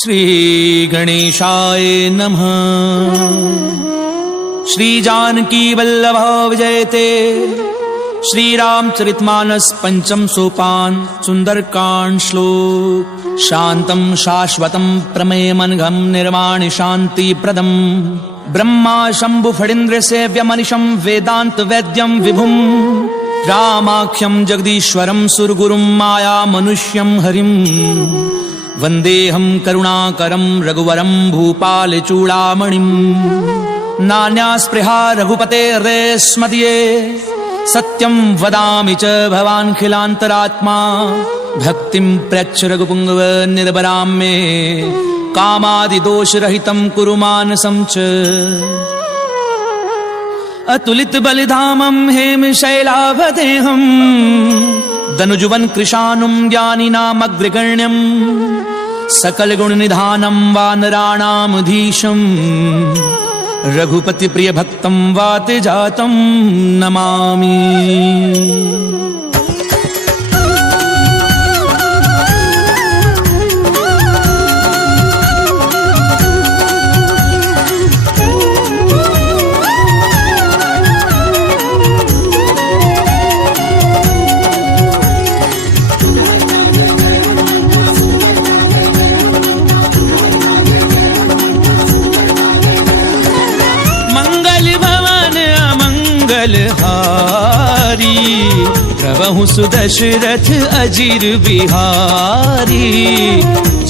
श्री गणेशाय नमः। श्री जानकी वल्लभ विजयते। श्री रामचरितमानस पंचम सोपान सुंदरकांड श्लोक। शांतं शाश्वतं प्रमेयमनघं निर्वाण शांति प्रदम ब्रह्मा शंभु फणीन्द्र सेव्यमनिशं वेदांत वैद्यं विभुं रामाख्यं जगदीश्वरं सुरगुरुं माया मनुष्यं हरिं वन्देऽहं करुणाकरं रघुवरं भूपालचूडामणिं। नान्या स्पृहा रघुपतेर्देह स्मदीये सत्यं वदामि च भवान्खिलान्तरात्मा। भक्तिं प्रयच्छ रघुपुङ्गव निर्भरां मे कामादिदोषरहितं कुरु मानसं च। अतुलित बलिधामं हेमशैलाभदेहं दनुजुवन कृशानुं ज्ञानिनामग्रगण्यं सकलगुणनिधानं वानराणामधीशं रघुपति प्रिय भक्तं वातजातं नमामि। हारी प्रभु सुदशरथ अजीर बिहारी।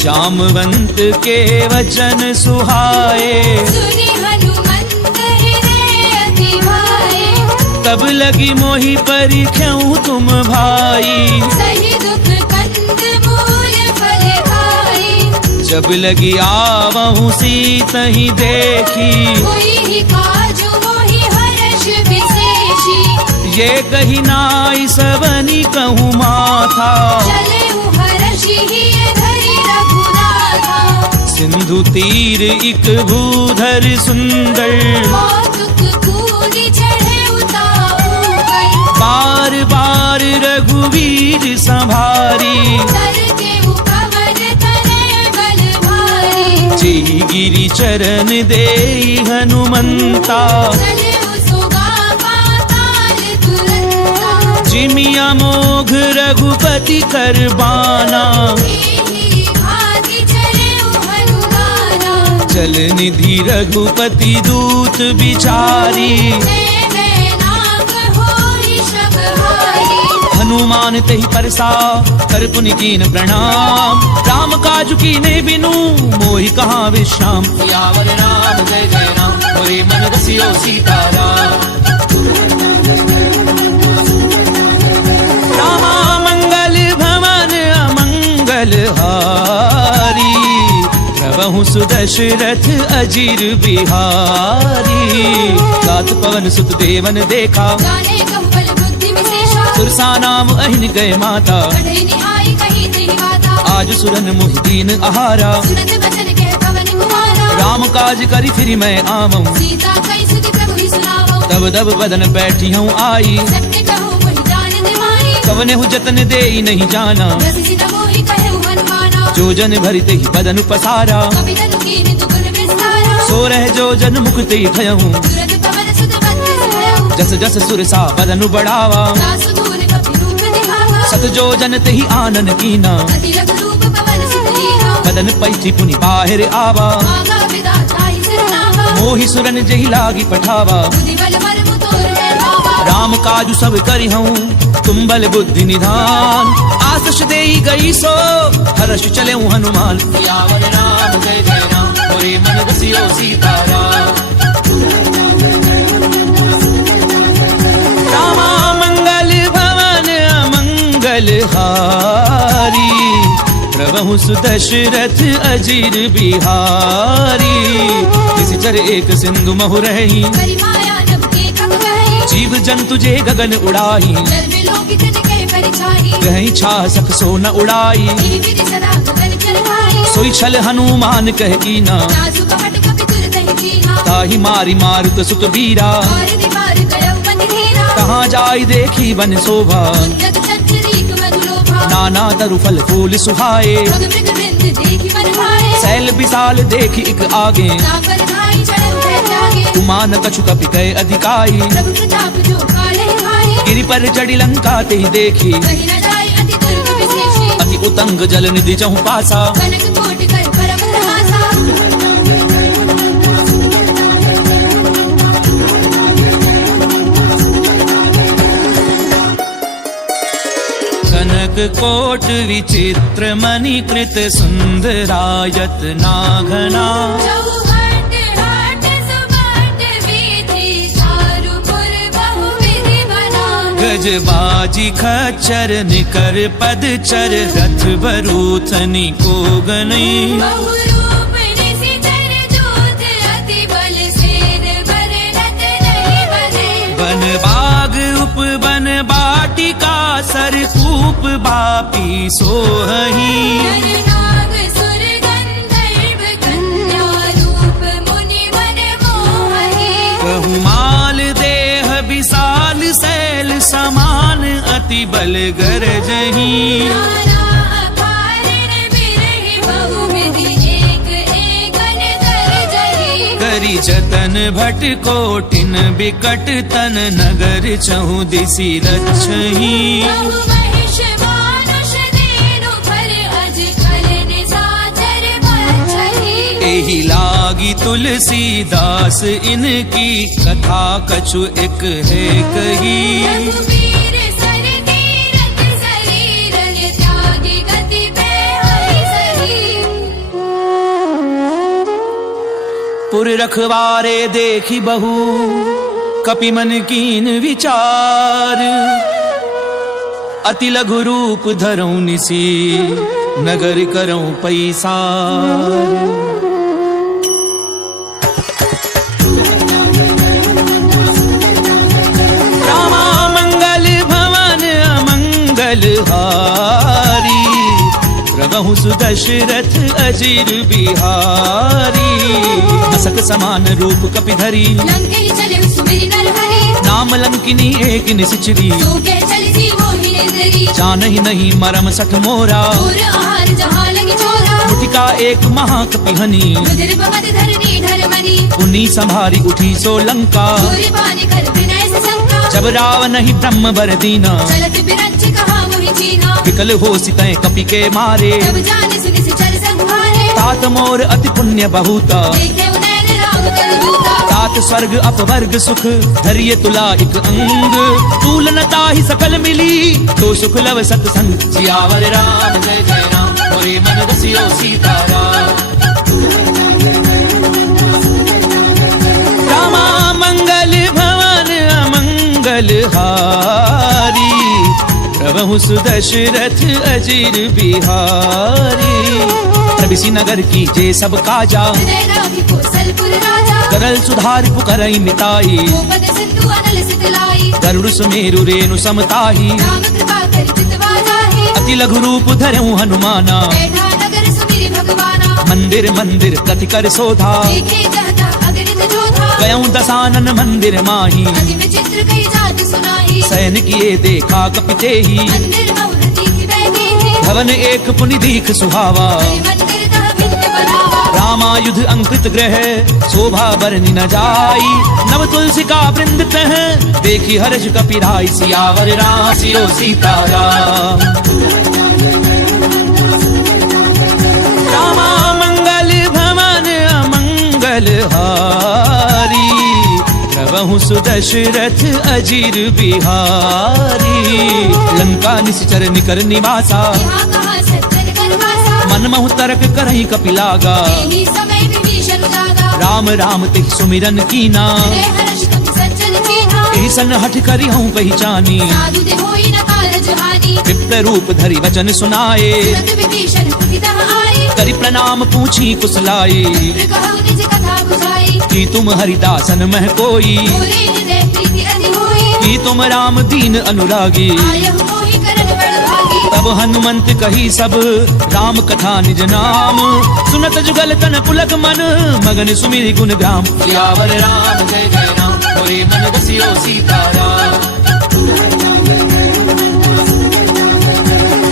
जामवंत के वचन सुहाए सुनि हनुमंत हृदय अति भाए। तब लगी मोहि परिख्याऊं तुम भाई सही दुख कंद मूल फल खाई। जब लगी आवहूं सीतहि देखी कोई ही काजु ये कही नाई सबनी कहूँ माथा। चले हर्षि धरि रघुनाथा। सिंधु तीर इक भूधर सुंदर कौतुक कूदि चढ़े उतार। बार बार रघुवीर संभारी करके उपवन तनय बल भारी। जी गिरि चरण देई हनुमंता जिमिया मोघ रघुपति करबाना। चल निधि रघुपति दूत बिचारी। हनुमान तेहि परसा कर पुनि कीन प्रणाम। राम काज कीने बिनु मोहि कहाँ विश्राम। सियावर राम जय जय राम मोरे मन रसियो सीताराम। हारी प्रभु सुदशरथ अजीर बिहारी। गात पवन सुत देवन देखा सुरसा नाम अहिन गए माता। आज सुरन मोहि दीन आहारा। राम काज करी फिर मैं आमऊं तब दब बदन बैठी हूँ आई। कवने हु जतन देई नहीं जाना जो जन भरते ही बदन पसारा। सो रह जो जन मुखते ही भयहूँ जस जस सुरसा बदन बढ़ावा। सत जो जन ते ही आनन कीना बदन पैठी पुनि बाहर आवा। मोहि सुरन जही लागी पठावा। राम काजु सब करी हूँ तुम बल बुद्धि निधान। आशीष देई गई सो हर्ष चले हनुमान। सियावर राम जय जय राम मोरे मन रसियो सीताराम। रामा मंगल भवन अमंगल हारी प्रभु सुदशरथ अजीर बिहारी। किसी चर एक सिंधु महु रही जीव जंतु जे गगन उड़ाई। कहीं छा सक सो न उड़ाई सोई छल हनुमान कह कीना। ताहि मारी मारुत सुत बीरा कहाँ जाई देखी वन शोभा। नाना तरु फल फूल सुहाए युद्ध देखी मन भाए, सैल विशाल देखी इक आगे, तापर भाई चढ़ उठे त्यागे, उमान कछु कपि कहे अधिकाई, प्रभु प्रताप जो काले भाई, गिरि पर चढ़ी लंका ते ही देखी, कहीं न जाए अति दुर्ग विशेषी, अति उतंग जल निधि जहु पासा, कनक कोटि कर परम तहासा, कनक कोट विचित्र मणिकृत सुंदरायत नाघना, चौहट हाट सुबाट वीथि, चारुपुर बहुविधि बना, गजबाजी खच्चर निकर पदचर, रथ बरूथनी को गनई, बहुरूप निशिचर जोत, अति बल सेन बरनत नहीं बने, बन बाग उपवन बाटिका, सरकूप बापी सोहही, नर नाग सुर गंधर्व कन्या, रूप मुनि मन मोहहि, बहुमाल देह विशाल शैल समान, अति बल गरजही, नाना अपारण बिरहि, बहुविधि एक एकन गरजहि, करी जतन भट कोटिन बिकट तन, नगर चहु दिशि रक्षही, बहु महिष मानुष देनु फल, अजगर निशाचर बचहि, एहि लागी तुलसीदास इनकी, कथा कछु एक है कही, रघुवीर सर तीरथ शरीर, त्यागी गति पे हरि सही, पुर रखवारे देखी बहु, कपि मन कीन विचार, अति लघु रूप धरऊं निसी, नगर करऊं पैसार, रामा मंगल भवन अमंगल हारी, प्रभु सुदशरथ अजिर बिहारी, असक समान रूप कपि धरी, लंके चले सुमिरि नरहरि, नाम लंकिनी एक निसिचरी, सूखे चलसी मोहि निंदरी, जानहि नहीं मरम सठ मोरा, और आहार जहाँ लगी चोरा, मुठिका एक महाकपिहनी, रुधिर बमद धरनी ढलमनी, उन्नी संभारी उठी सो लंका, सूर्य पानी कर विनय से शंका, जब रावण ही ब्रह्म बर दीना, चलत बिरंच कहा मोहि चीना, विकल हो सितय कपि के मारे, जब जाने सुनि सिचर संहारे, तात मोर अति पुण्य बहुता, देखे उनैन राम कर दूता, तात स्वर्ग अपवर्ग सुख, धरिय तुला एक अंग, तूलनता ही सकल मिली, तो सुख लव सतसंग, सियावर राम जय जय राम, मोरे मन रसियो सीताराम, रामा मंगल भवन अमंगल हारी, प्रभु सुदशरथ अजिर बिहारी, प्रभिसी नगर की जे सब काजा, हृदय राखी कौशलपुर राजा, करल सुधार पुकरई मिताई, गोपद सिंधु अनल सितलाई, गरुड़ सुमेरु रेणु समताही, राम कृपा कर चितवा जाहि, अति लघु रूप धरऊं हनुमाना, बैठा नगर सुमिरि भगवाना, मंदिर मंदिर कति कर शोधा, देखे जहता अगणित जोधा, गयऊं दसानन मंदिर माही, अति विचित्र कई जाति सुनाही, सैन किए देखा कपिते ही, मंदिर बहुरति की बैठी, भवन एक पुनि दीख सुहावा, मंदिर तह भिन्न बनावा, रामायुध अंकृत ग्रह, शोभा बरनि न जाई, नव तुलसी का वृंद तह, देखी हर्ष कपिराई, सियावर राम सियो सीताराम, रामा मंगल भवन अमंगल हारी, प्रभु सुदशरथ अजिर बिहारी, लंका निश्चर निकर निवासा, यहाँ कहाँ सज्जन कर वासा, मन महु तर्क करहि कपि लागा, यही समय विभीषण जागा, राम राम तिह सुमिरन कीना, हृदय हर्ष कपि सज्जन चीन्हा, ऐसन हठ करी हूँ पहचानी, साधु ते होई न कारज हानि, विप्र रूप धरि वचन सुनाए, तुरंत विभीषण उठितः आए, करि प्रणाम पूछी कुशलाई, मित्र कहु निज कथा बुझाई, कि तुम हरिदासन मह कोई, मोरे हृदय प्रीति अति होई, कि तुम राम दीन अनुरागी, आयहु मोहि करन बड़ भागी, तब हनुमंत कही सब राम कथा निज नाम, सुनत जुगल तन पुलक मन, मगन सुमिरि गुण ग्राम, सियावर राम जय जय राम, मोरे मन रसियो सीताराम,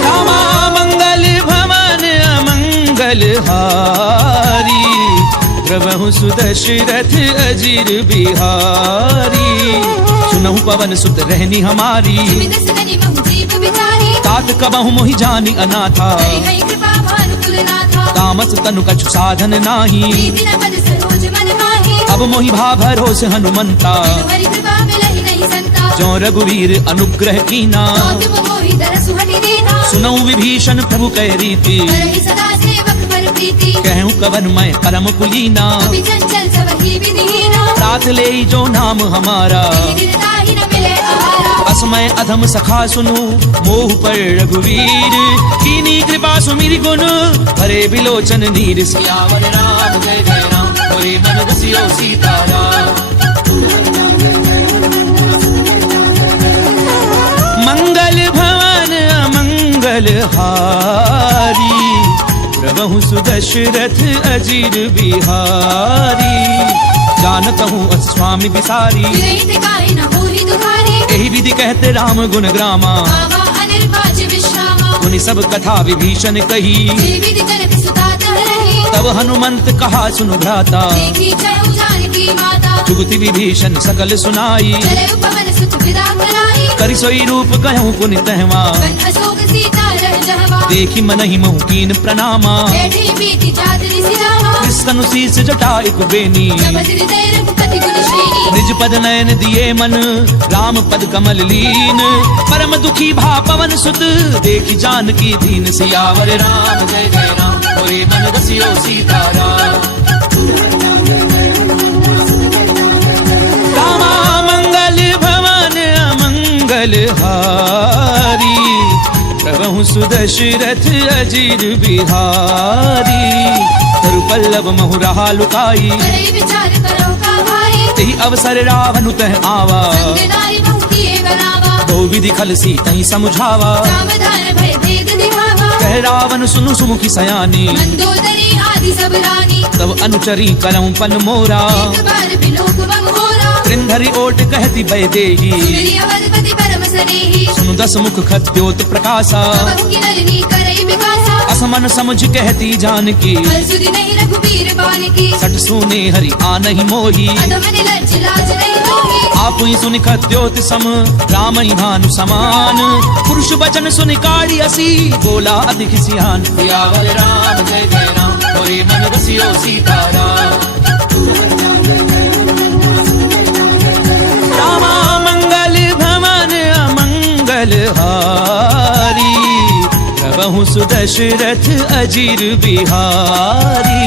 रामा मंगल भवन अमंगल मंगलहारी प्रभु सुदशरथ अजीर बिहारी सुनहु पवन सुत रहनी हमारी जिमित सदनि महु जीव बिचारी तात कबहु मोहि जानी अनाथा हरि हरि कृपा भानु कुलनाथा तामस तनु कछु साधन नाही प्रीति न पद सरोज मन माही अब मोहि भा भरोस हनुमंता हरि कृपा मिलहि नहीं संता जो रघुवीर अनुग्रह कीना तुम मोहि दरसु हटि दीना सुनऊ विभीषण प्रभु कह रीति करहि सदा सेवक पर प्रीति कहूँ कवन मैं परम कुलीना अभी चंचल सबहि विधिहीना प्रात ले जो नाम हमारा ताहि न मिले आहारा असमय अधम सखा सुनु मोह पर रघुवीर कीनी कृपा सुमिर गुण भरे बिलोचन नीर सियावर राम जय जय राम मोरे मन रसियो सीताराम मंगल भवन अमंगल हारी प्रभु सुदशरथ अजीर बिहारी जानत हूँ अस स्वामी बिसारी विरहित काहि न होहि दुखारी यही विधि कहते राम गुण ग्रामा आवा अनिर्वाच्य विश्रामा मुनि सब कथा विभीषण कही श्री विधि जनक सुता रही तब हनुमंत कहा सुनु भ्राता देखी चहु जानकी माता जुगति विभीषण सकल सुनाई चले पवन सुत विदा कराई करि सोई रूप कहूँ पुनि तहवा बन अशोक सीता रह जहवा देखी मनहि महु कीन प्रणामा बैठी बीती जात ऋषि रामा विष्णु शीस जटा एक बेनी जब हृदय रघुपति गुण श्रेणी निज पद नयन दिए मन राम पद कमल लीन परम दुखी भा पवन सुत देखी जानकी दीन सियावर राम जय जय राम मोरे मन रसियो सीताराम रामा मंगल भवन अमंगल हारी प्रभु सुदशरथ अजीर बिहारी तरु पल्लव महु रहा लुकाई करे विचार करो का भाई तेहि अवसर रावण तह आवा संग नारी बहु किए बनावा तो विधि खल सी तही समझावा सावधान भय भेद दिखावा कह रावण सुनु सुमुखी सयानी मंदोदरी आदि सब रानी तब अनुचरी करऊं पन मोरा एक बार बिलोक बम होरा कृंधरी ओट कहती भय देही सुंदरी अवधपति परम सनेही सुनु दस मुख खद्योत प्रकाशा सबहु की नलिनी करई विकासा असमन समझ कहती जानकी फल सुधि नहीं रघुबीर बान की सट सुने हरि आनहि मोही अधम निलज्ज लाज नहीं होगी आप ही सुनि खद्योत सम राम ही भानु समान पुरुष वचन सुनि काढ़ी असी बोला अधिक सियान सियावर राम जय जय राम मोरे मन रसियो सीताराम रामा मंगल भवन अमंगल हारी प्रभु सुदशरथ अजीर बिहारी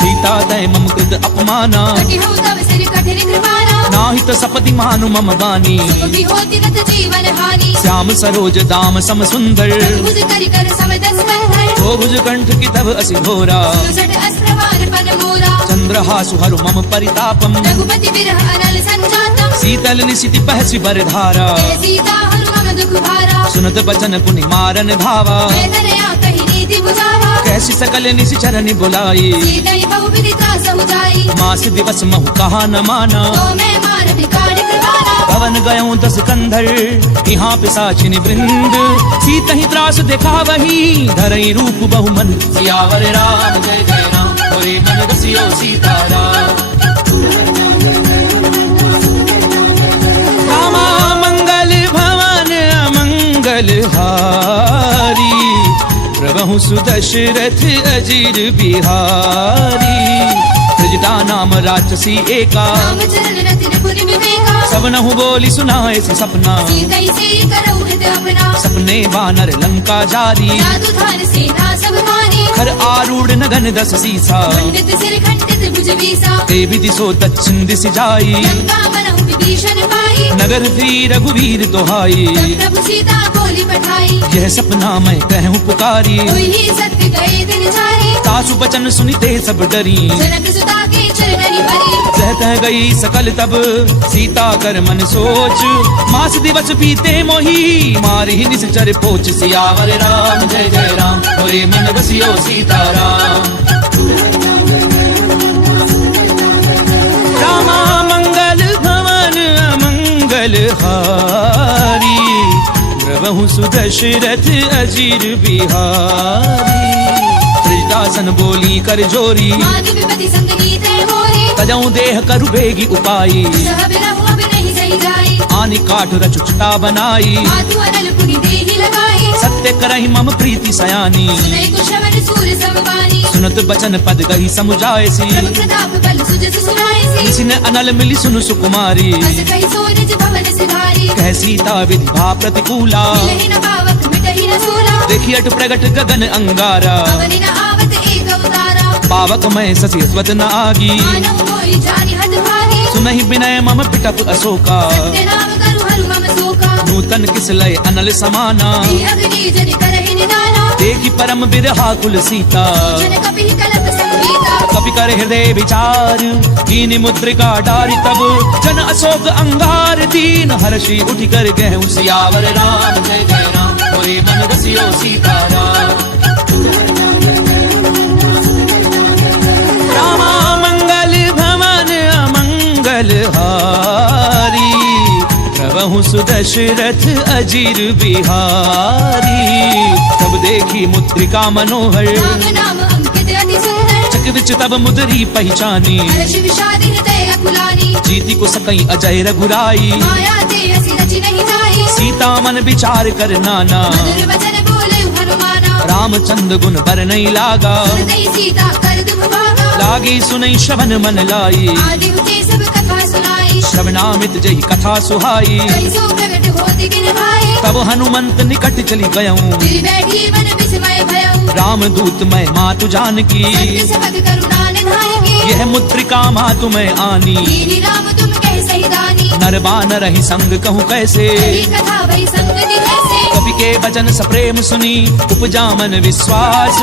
सीता दय मम कृत अपमाना कटि हऊ तव सिर कठिन कृपाना नाहित सपति मानु मम बानी सुख विहोति तत जीवन हानि श्याम सरोज दाम सम सुंदर भुज करि कर समदस बंधर तो भुज कंठ की तब असि घोरा सुसट अस्त्रवान पन मोरा चंद्रहासु हरु मम परितापम रघुपति विरह अनल संजातम शीतल निशिति पहसि बरधारा जय सीता हरु मम दुख भारा सुनत बचन पुनि मारन धावा मैं धनया कहि नीति बुझावा कैसी सकल निशि चरनि बुलाई सीतई बहु विधि त्रासहु जाई मास दिवस महु कहा न माना तो मैं मार भिखारी कृपाना भवन गयऊं दस कंधर यहाँ पिसाचिनि वृंद सीतहि त्रास देखा वही धरई रूप बहुमन सियावर राम जय जय राम मोरे मन रसियो सीताराम रामा मंगल भवन अमंगल हारी प्रभु सुदशरथ अजीर बिहारी त्रिजटा नाम राक्षसी एका राम चरण रतिन पुनि विवेका सबनहु बोली सुनाए से सपना सीतई से करऊ हित अपना सपने वानर लंका जारी जादू धान सेना सब मानी खर आरूढ़ नगन दस सीसा खंडित सिर खंडित भुज बीसा देवी दिशो दक्षिण दिश जाई लंका बनहु विभीषण पाई नगर फिरी रघुवीर दोहाई तब प्रभु सीता बोली पठाई यह सपना मैं कहूँ पुकारी हुई ही सत्य गए दिन जारी सासु बचन सुनिते सब डरी जनक सुता के चरणनि भरी सहतः गई सकल तब सीता कर मन सोच मास दिवस बीते मोही मारी निश्चर पोच सियावर राम जय जय राम मोरे मन रसियो सीताराम रामा मंगल भवन अमंगल हारी प्रभु सुदशरथ अजीर बिहारी सीता सन बोली कर जोरी मानु विपति संगनी तय मोरी तजऊ देह करु बेगी उपाई सह बिरहु अब नहीं सही जाई आनि काठ रचुचटा बनाई मातु अनल पुनि देहि लगाई सत्य करहि मम प्रीति सयानी सुनै कुशवन सूर समवानी सुनत बचन पद गही समुझायसी प्रभु प्रताप बल सुजस सुनायसी किसी ने अनल मिली सुनु सुकुमारी अस कहि सोनिज भवन सिधारी कह सीता विधि भा प्रतिकूला मिलहि न पावक मिटहि न सूला देखी अट प्रगट गगन अंगारा पवनि न आवत एक अवतारा पावक मैं ससी स्वत न आगी मानव मोहि जानि हत भागी सुनहि विनय मम पिटप अशोका सत्य नाम करु हरु मम शोका नूतन किस लय अनल समाना श्री अग्नि जनि करहि निदाना देखी परम बिरहा कुल सीता जन कपिहि कलप संगीता कपि कर हृदय विचार दीन मुद्रिका डारी तब जन अशोक अंगार दीन हर्षि उठ कर गहु सियावर राम जय जय राम मोरे मन रसियो सीताराम रामा मंगल भवन अमंगल हारी प्रभु सुदशरथ अजीर बिहारी तब देखी मुद्रिका मनोहर राम नाम अंकित अति सुंदर चक विच तब मुदरी पहचानी हर्ष विषाद हृदय अकुलानी जीती को सकई अजय रघुराई माया ते हसी रचि नहीं जाई सीता मन विचार कर नाना मधुर वचन बोले हनुमाना रामचंद्र गुण बर नहीं लागा हृदय सीता कर दुख भागा लागी सुनई श्रवण मन लाई आदि हुते सब कथा सुनाई श्रवणामित जही कथा सुहाई कई सो प्रगट होति किन भाई तब हनुमंत निकट चली गयऊं गिर बैठी मन विस्मय भयऊ राम दूत मैं मातु जानकी सत्य सपथ करुणा निधायकी यह मुद्रिका मातु मैं आनी कीरी राम तुम कह सही दानी नर बानर ही संग कहूँ कैसे कही कथा वही संगति जैसे कवि के वचन सप्रेम सुनी उपजा मन विश्वास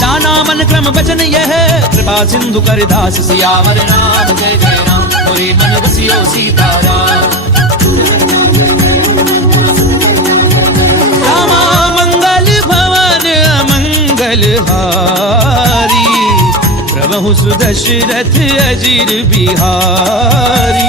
जाना मन क्रम वचन यह कृपा सिंधु कर दास सियावर राम जय जय राम मोरे मन रसियो सीताराम रामा मंगल भवन अमंगल हारी प्रभु सुदशरथ अजीर बिहारी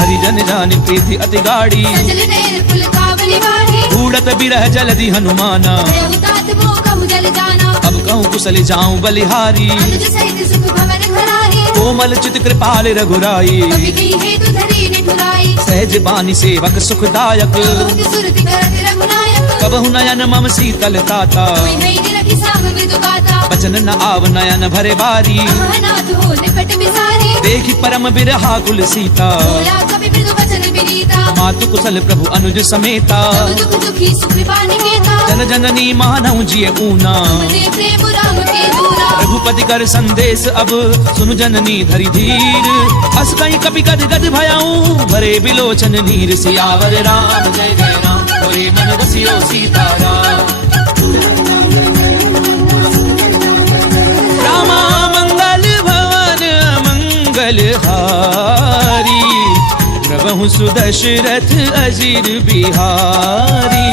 हरिजन जानि प्रीति अति गाड़ी सजल नेर पुल कावली वाही ढूढ़त बिरह जलधि हनुमाना भयउ तात मोह कहु जल जाना अब कहूँ कुशल जाऊं बलिहारी अनुज सहित सुख भवन घराही कोमल चित कृपाल रघुराई कवि कही हेतु धरी निठुराई सहज बानी सेवक सुखदायक बहुत सुरति करत रघुनायक कबहु नयन मम शीतल ताता कोई है निरखि साम विदु गाता बचन न आव नयन भरे बारी अहनाथ हो निपट बिसारी देखी परम बिरहा कुल सीता बोला कवि मृदु वचन विनीता मातु कुशल प्रभु अनुज समेता सब दुख दुखी सुख कृपा निकेता जन जननी मानव जिय ऊना दे प्रेम राम के दूरा रघुपति कर संदेश अब सुनु जननी धरि धीर अस कहीं कपि गद गद भयाऊं भरे बिलोचन नीर सियावर राम जय जय राम मोरे मन रसियो सीताराम रामा मंगल भवन मंगल हारी प्रभु सुदशरथ अजीर बिहारी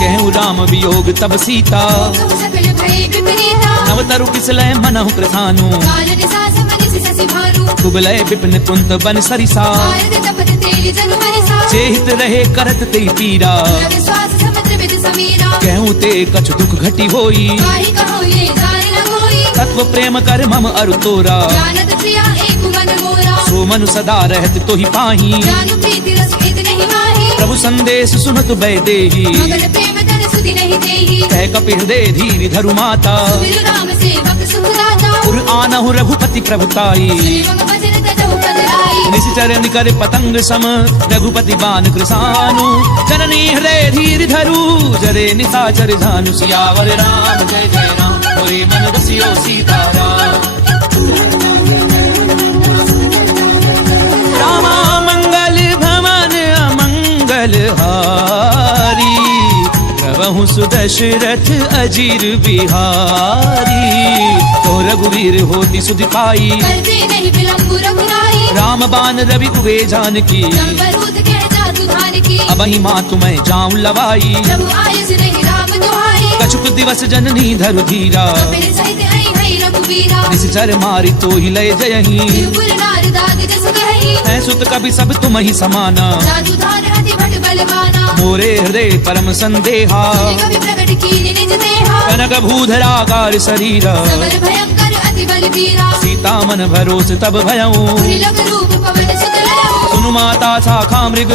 कहूँ राम वियोग तब सीता कहु सकल भय विपरीता नव तरु किसलय मनहु प्रधानु काल निसास मनिसि ससि भानु कुबलय विपिन कुंत बन सरिसा भारत तपत तेली जनु मनिसा चेहित रहे करत ते पीरा लग श्वास समुद्र विद समीरा कहूँ ते कछु दुख घटी होई काहि कहो ये जाने न कोई तत्व प्रेम कर मम अरु तोरा जानत प्रिया एक मन मोरा सो मनु सदा रहत तो ही पाही जानु प्रीति रस इत नहीं माही प्रभु संदेश सुनत बै देही मगन प्रेम धन सुधि नहीं देही कह कपि हृदय धीर धरु माता बिरु राम सेवक सुख दाता उर आनहु रघुपति प्रभुताई सुनि मम भजन तजहु पद राई निश्चर निकर पतंग सम रघुपति बान कृसानु जननी हृदय धीर धरु जरे निशाचर झानु सियावर राम जय जय राम मोरे मन रसियो सीताराम रामा मंगल भवन अमंगल हारी प्रभु सुदशरथ अजीर बिहारी तो रघुवीर होती सुधि पाई करते नहीं विलंबु रघुराई राम बान रवि उबे जानकी जंबरूद कह जातु धान की अब ही माँ तुम्हें जाऊं लवाई प्रभु आयस नहीं राम दुहाई कछुक दिवस जननी धरु धीरा कपिल सहित आई हई रघुवीरा निश्चर मारी तो ही लय जयही त्रिपुर नारदाद जस कहि है सुत कवि सब तुम ही समाना जादू धार अति भट बलवाना मोरे हृदय परम संदेहा कवि प्रकट कीन निज देहा कनक भूधराकार शरीरा सबल भयंकर अति बलवीरा सीता मन भरोस तब भयऊ त्रिलोक रूप पवन सुत लयऊ सुनु माता शाखा मृग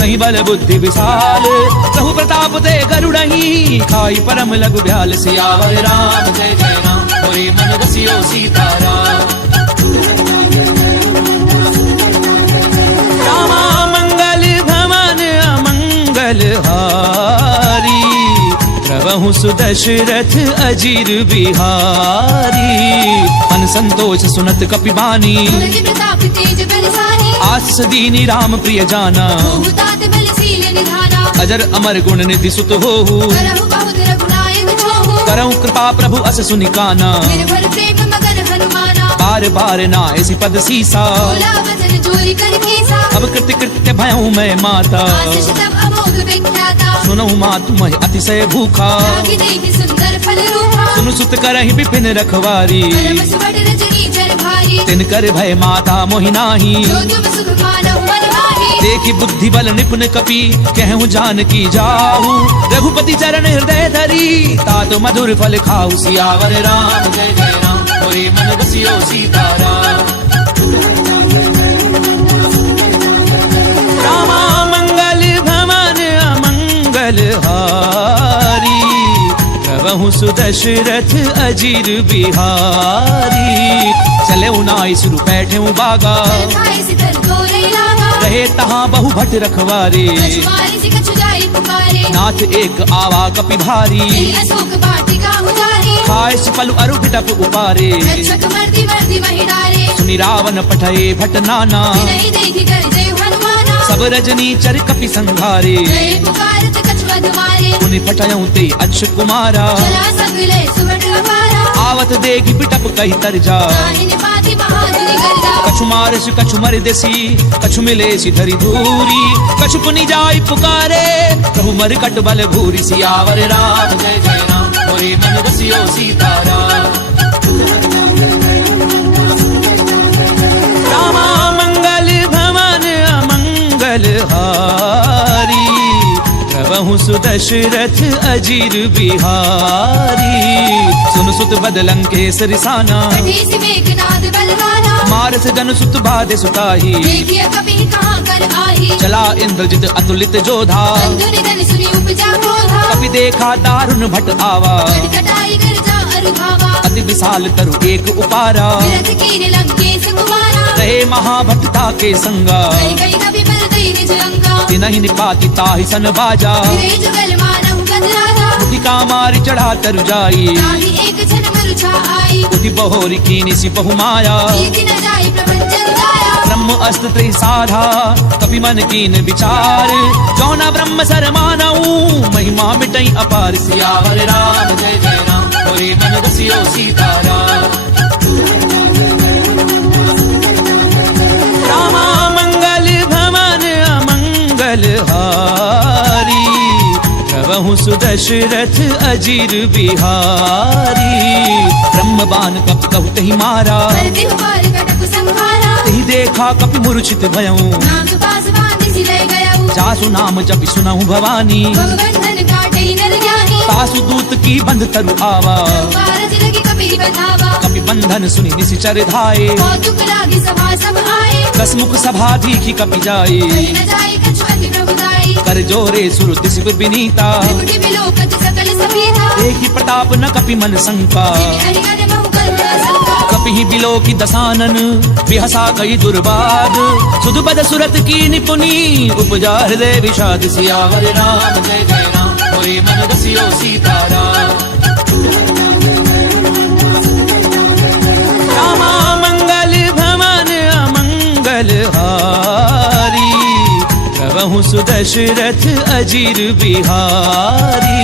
नहीं बल बुद्धि विशाल प्रभु प्रताप ते गरुड़ही खाई परम लघु ब्याल सियावर राम जय जय राम मोरे मन रसियो सीताराम रामा मंगल भवन अमंगल हारी प्रभु सुदशरथ अजीर बिहारी मन संतोष सुनत कपिबानी तुलसी प्रताप तेज बलशाली आस दीनी राम प्रिय जाना बहुतात बलशील निधाना अजर अमर गुण निधि सुत होहु करहु बहुत रघुनायक छोहु करहु कृपा प्रभु अस सुनिकाना निर्भर प्रेम मगन हनुमाना बार बार ना ऐसी पद सीसा बोला वचन जोरी कर कीसा अब कृत्य कृत्य भयऊ मैं माता आशीष तब अमोघ विख्याता सुनहु माँ तुम अतिशय भूखा रागी देखि सुंदर फल रूपा सुनु सुत करहि विपिन रखवारी परम सुबड़ रजनी चर भारी तिन कर भय माता मोहि नाही जो तुम सुख मानहु मन माही देखि बुद्धि बल निपुण कपि कहूँ जान की जाहू रघुपति चरण हृदय धरी तात मधुर फल खाऊ सियावर राम जय जय राम मोरे मन बसियो सीताराम रामा मंगल भवन अमंगल हारी प्रभु सुदशरथ अजीर बिहारी चले उनाई सुरु बैठे बागा खाए सितर तोरे लागा रहे तहाँ बहु भट रखवारे कछुआरे से कछु जाई पुकारे नाथ एक आवा कपि भारी तेरी अशोक वाटिका उजारी खाए पलु अरु बिटप उपारे रक्षक मर्दी मर्दी वही डारे सुनि रावण पठये भट नाना नहीं देखी कर जय हनुमाना सब रजनी चर कपि संघारे जय पुकारत कछुअध मारे पुनि पठयऊ ते अक्ष कुमारा चला सगले सुबड़ अपारा आवत देगी बिटप कही तर जा नाहिन पाति बहादुरी गर्जा कछु मारस कछु मर देसी कछु मिले धरी धूरी कछु पुनि जाई पुकारे प्रभु मर कट बल भूरी सियावर राम जय जय राम मोरे मन रसियो सीताराम रामा मंगल भवन अमंगल हारी प्रभु सुदशरथ अजीर बिहारी सुन सुत बदलंकेश रिसाना कठिसी मेघनाद बलवाना मारस जन सुत बाधे सुताही देखिए कभी कहाँ कर आही चला इंद्रजित अतुलित जोधा बंधु निधन सुनी उपजा क्रोधा कभी देखा दारुण भट आवा कटकटाई गर्जा अरुधावा अति विशाल तरु एक उपारा विरथ कीन लंकेश कुमारा रहे महाभक्ता के संगा गई गई कभी बल दई निज अंगा नहीं निपाती ताहि सन बाजा रे जुगल मानहु गदराजा मुटिका मारी चढ़ा तरु जाई ताहि एक क्षण मरुछा आई कुटी बहोरी कीनी सी बहु माया प्रीति न जाई प्रपंचन जाया ब्रह्म अस्त्र त्रि साधा कपि मन कीन विचार जौना ब्रह्म सर मानऊ महिमा मिटई अपार सियावर राम जय जय राम मोरे मन रसियो सीताराम रामा मंगल भवन अमंगल हारी प्रभु सुदशरथ अजीर बिहारी ब्रह्म बाण कपि कहु तहि मारा करते हुबार कटक संहारा तहि देखा कपि मूर्छित भयऊ नाम पास बांधि सिले गयऊ जासु नाम जपि सुनहु भवानी भगवंधन काटे नर जाही तासु दूत की बंध तरु आवा कारज लगी कपि बधावा कपि बंधन सुनि निशिचर धाये कौतुक लागी सभा सब आए दसमुख सभा दीखी कपि जाए कहीं न जाए कछु अति प्रभुदाई कर जोरे सुर दिस विनीता त्रिपुटी बिलोकत सकल सभीता देखी प्रताप न कपि मन संका हरिहर बहु करुणा संका कपि बिलो की दसानन बिहसा कई दुर्बाद सुध बद सुरत की निपुनी उपजा हृदय विषाद सियावर राम जय जय राम मोरे मन रसियो सीताराम रामा मंगल भवन अमंगल हारी प्रभु सुदशरथ अजीर बिहारी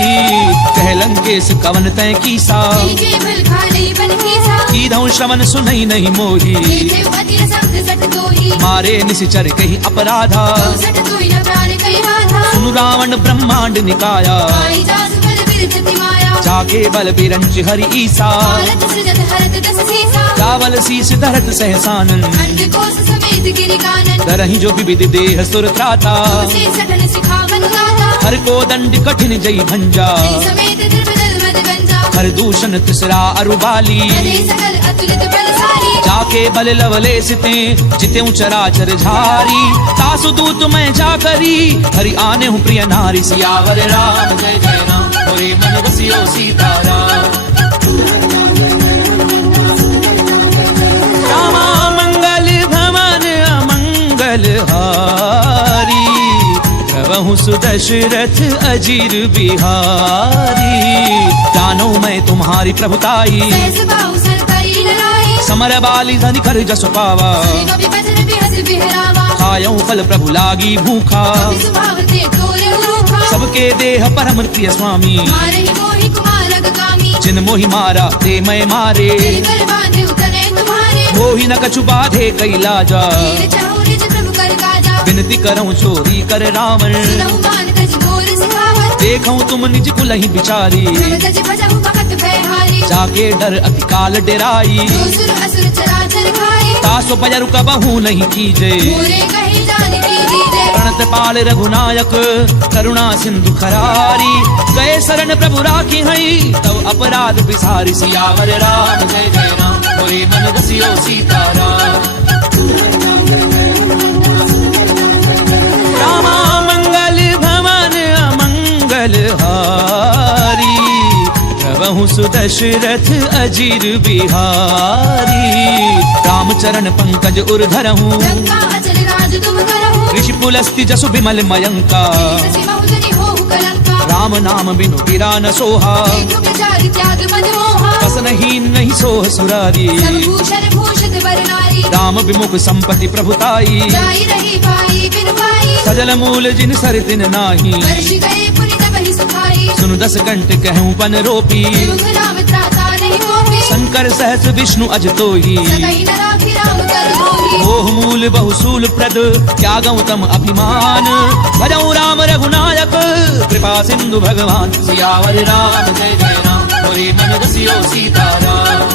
कह लंकेश कवन तय कीसा नीचे भल खाले बन कीसा कीधौ श्रवण सुनई नहीं मोही नीचे अति सख्त सट दोही मारे निशिचर कही अपराधा सट दोही न प्राण कही राधा सुनु रावण ब्रह्मांड निकाया आई जासु बल विरचति माया जाके बल बिरंच हरि ईसा भारत सृजत हरत दस सीसा चावल शीस धरत सहसानन अंडकोश समेत गिरिकानन करहि जो विविध देह सुर त्राता से सघन सिखावन गाथा हर को दंड कठिन जई भंजा समेत द्रविदल मद गंजा हर दूषण तिसरा अरुबाली हरे सकल अतुलित बलशाली जाके बल लवले सिते जिते चराचर झारी तासु दूत मैं जा करी हरि आने हूँ प्रिय नारी सियावर राम जय जय राम मोरे मन बसियो सीताराम रामा मंगल भवन अमंगल हारी प्रभु सुदशरथ अजीर बिहारी जानो मैं तुम्हारी प्रभुताई सहस बाहु सर करी लड़ाई समर बाली धनि कर जस पावा कवि बचन बिहस बिहरावा खायऊ फल प्रभु लागी भूखा कवि सुभाव ते तोरे उरूखा सबके देह परम प्रिय स्वामी मारहि मोहि कुमार अगगामी जिन मोहि मारा ते मैं मारे तेरे कर बांधे उतरे तुम्हारे मोहि न कछु बाधे कैलाजा तीर चाहु निज प्रभु कर काजा विनती करऊं चोरी कर रावण सुनहु मान तज मोर सिखावत देखऊं तुम निज कुलहि बिचारी प्रभ तज भजहु भगत भयहारी जाके डर अति काल डेराई जो सुर असुर चराचर खाए तासो पजरु कबहू नहीं कीजे मोरे कहि जान की दीजे प्रणत पाल रघुनायक करुणा सिंधु खरारी गए शरण प्रभु राखी हई तब अपराध बिसारी सियावर राम जय जय राम मोरे मन बसियो सीताराम रामा मंगल भवन अमंगल हारी प्रभु सुदशरथ अजीर बिहारी रामचरण पंकज उर्धरहूँ लंका अचल राज तुम करहु ऋषि पुलस्ति जसु विमल मयंका ससी बहुजनि होहु कलंका राम नाम बिनु गिरा न सोहा देखु विचार त्याग मद मोहा वसनहीन नहीं सोह सुरारी सब भूषण भूषित वर नारी राम विमुख संपत्ति प्रभुताई जाई रही पाई बिन पाई सजल मूल जिन सर दिन नाही वर्ष गए पुनित बहि सुखाई सुनु दस कंठ कहूँ पन रोपी विमुख राम त्राता नहीं कोपी शंकर सहस विष्णु अज तोही सकई न राखी राम कर धोही मोह मूल बहुसूल प्रद त्यागऊ तम अभिमान भजऊ राम रघुनायक कृपा सिंधु भगवान सियावर राम जय जय राम मोरे मन बसियो सीताराम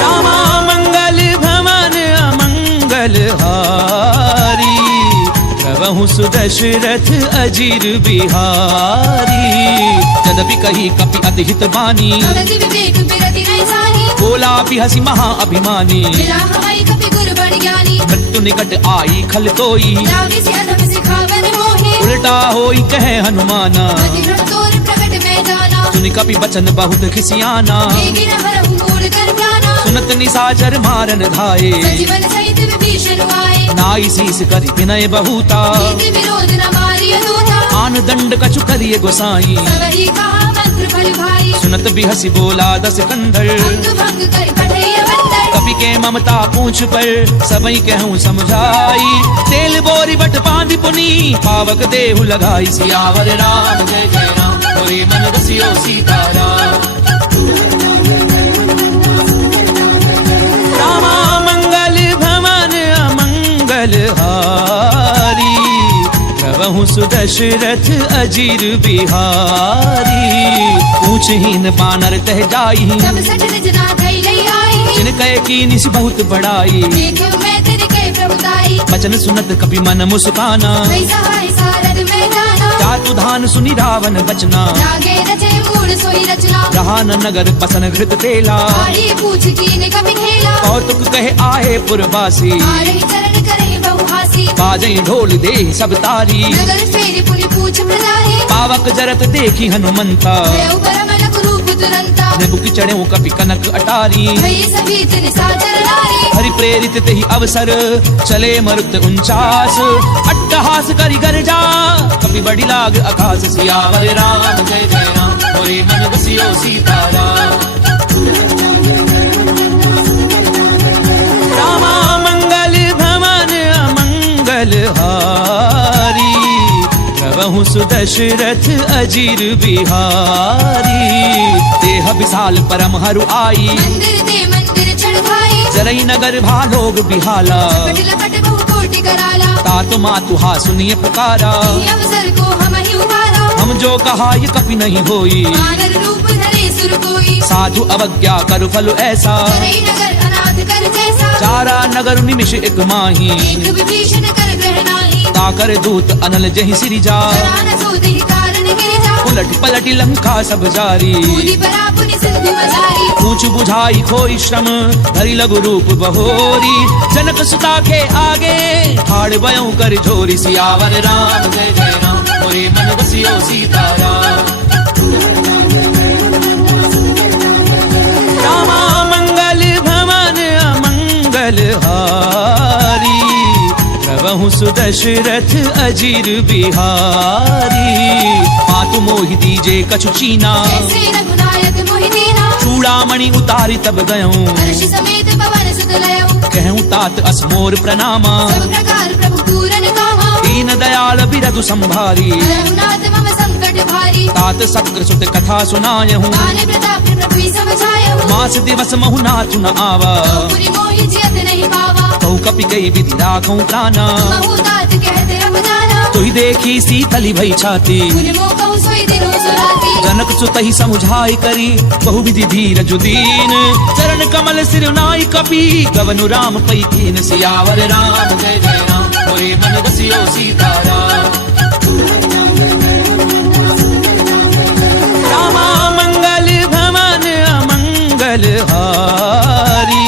रामा मंगल भवन अमंगल हारी प्रभु सुदशरथ अजीर बिहारी यद्यपि कही कपि अति हित बानी भगति विवेक बिरति नहीं साही बोला भी हसी महा अभिमानी मिला हवाई कपि गुर बड़ ज्ञानी मृत्यु निकट आई खल तोई लागे से अधम सिखावन मोहे उल्टा होई कहे हनुमाना अति भ्रम तोर प्रकट में जाना सुनि कपि बचन बहुत खिसियाना देगी न हरहु मूढ़ कर प्राणा सुनत निसाचर मारन धाये सजीवन सहित विभीषण आए नाई शीस करि विनय बहुता नीति विरोध न मारिय दूता आन दंड कछु करिय गोसाई सबही कहा मंत्र फल भाई सुनत बिहसी बोला दस कंधर अंग भंग कर पठैय बंदर कपि के ममता पूछ पर सबई कहूँ समझाई तेल बोरी बट बांधि पुनी पावक देहु लगाई सियावर राम जय जय राम मोरे मन बसियो सीताराम रामा मंगल भवन अमंगल हारी प्रभु सुदशरथ अजीर बिहारी पूछहीन बानर तह जाई सब सठ निजना धई लई आई जिन कहे की निस बहुत बड़ाई देखो मैं तेरे के प्रभुताई वचन सुनत कपि मन मुस्काना भई सहाय सारद में जाना जातु धान सुनि रावण बचना जागे रचे मूढ़ सोई रचना रहा न नगर बसन घृत तेला आड़ी पूछ कीन कभी खेला कौतुक कहे आहे पुरवासी आ रही चरण करही बहुहासी बाजई ढोल दे सब तारी नगर फेरी पुनि पूछ प्रजाही पावक जरत देखी हनुमंता भयउ परमलक रूप तुरंता निबुक चढ़ऊ कपि कनक अटारी भई सभी निशाचर नारी हरि प्रेरित तेहि अवसर चले मरुत 49 अट्टहास करि गर्जा कपि बड़ी लाग आकाश सियावर राम जय जय राम मोरे मन बसियो सीताराम रामा मंगल भवन अमंगल हारी प्रभु सुदशरथ अजीर बिहारी देह विशाल परम हरु आई मंदिर ते मंदिर चढ़ खाई जरई नगर भालोग बिहाला पट लपट बहु कोटि कराला। तात मातु हा सुनिए पुकारा, ये अवसर को हम ही उबारा। हम जो कहा ये कभी नहीं होई, वानर रूप धरे सुर कोई। साधु अवज्ञा कर फल ऐसा, करे नगर अनाथ कर जैसा। चारा नगर निमिष एक माही, एक विभीषण कर ग्रह नाही। ताकर दूत अनल जहि सिरिजा, जरा न सो देहि कारण गिरिजा। उलट पलट लंका सब जारी, कूदी परापुनि सिंधु मजारी। पूछ बुझाई खोई श्रम धरि लघु रूप बहोरी, जनक सुता के आगे ठाड़ बयों कर झोरी, सियावर राम जय जय राम, मोरे मन बसियो सीताराम। रामा मंगल भवन अमंगल हारी, प्रभु सुदशरथ अजीर बिहारी। मातु मोहि दीजे कछु चीना, जैसे रघुनायक मोहि दीना। चूड़ामणि उतारी तब गयऊं, हर्ष समेत पवन सुत लयऊ। कहूं तात असमोर प्रणामा, सब प्रकार प्रभु पूरन कामा। दीन दयाल बिरधु संभारी, रघुनाथ मम संकट भारी। तात सक्र सुत कथा सुनायहूं, आने प्रताप प्रभु सब छायऊ। मास दिवस महु नाथु न आवा, पुरि मोहि जियत नहीं पावा। कहूं कपि कई विधि राखऊं प्राणा, महु तात कहते रब जाना। तुहि देखी सीतली भई छाती, पुनि मोह कहूँ सोई दिनो सुराती। जनक सुतहि समुझाई करी बहु विधि धीर जुदीन, चरण कमल सिर नाई कपि गवनु राम पई कीन, सियावर राम जय जय राम, मोरे मन बसियो सीताराम। रामा मंगल भवन अमंगल हारी,